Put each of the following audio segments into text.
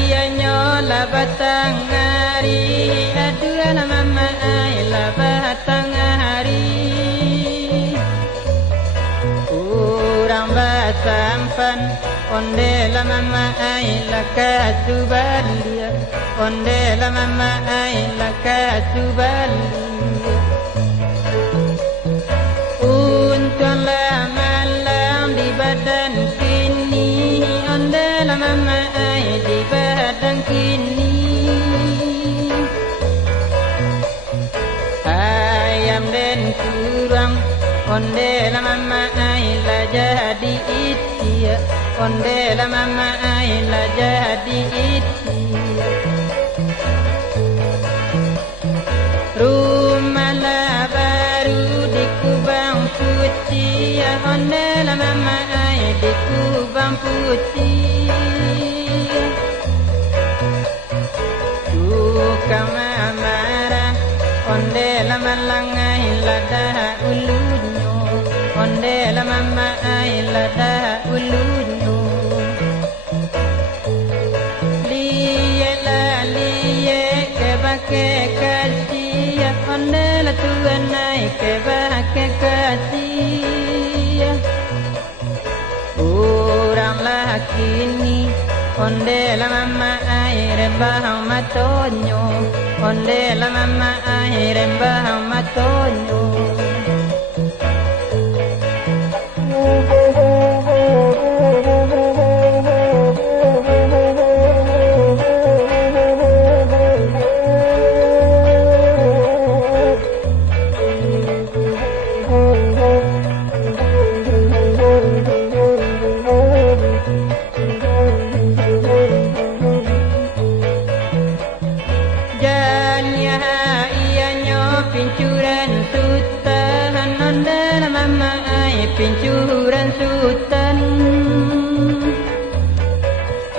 iya nyola batang hari adua la mama ai la batang hari urang basampan onde la mama ai la kasubalia onde la mama ai la kasubalia untung la malam di badan kini onde la mama ai di badan kini ayam dan kurang onde la mama ai la jadi itia onde la mama ai la jadi itia rumah la baru di Kubang Putih onde la mama ai di Kubang Putih tukang marah onde la malangai la dah ulunyo onde la mama ai la dah ulunyo liye la liye ke bake kasih onde la tuan ai ke bake kasih orang laki ni onde la mama ai rembah matonyo onde la mama ai rembah matonyo pincuran sultan onde la mama ai pincuran sultan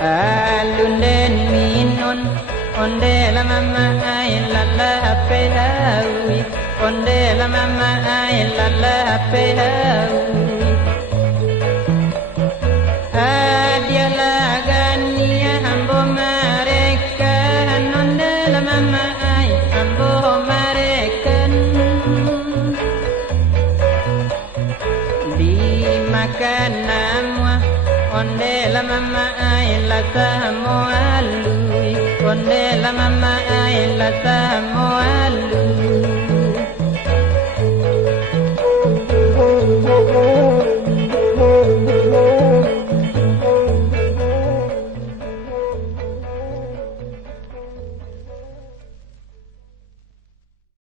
alun den minon onde la mama ai la la pe hawi onde la mama ai la la pe hawi adia la gania ambo mareka onde la mama ai ambo makan namwa onde la mama ai la samo alui onde la mama ai la samo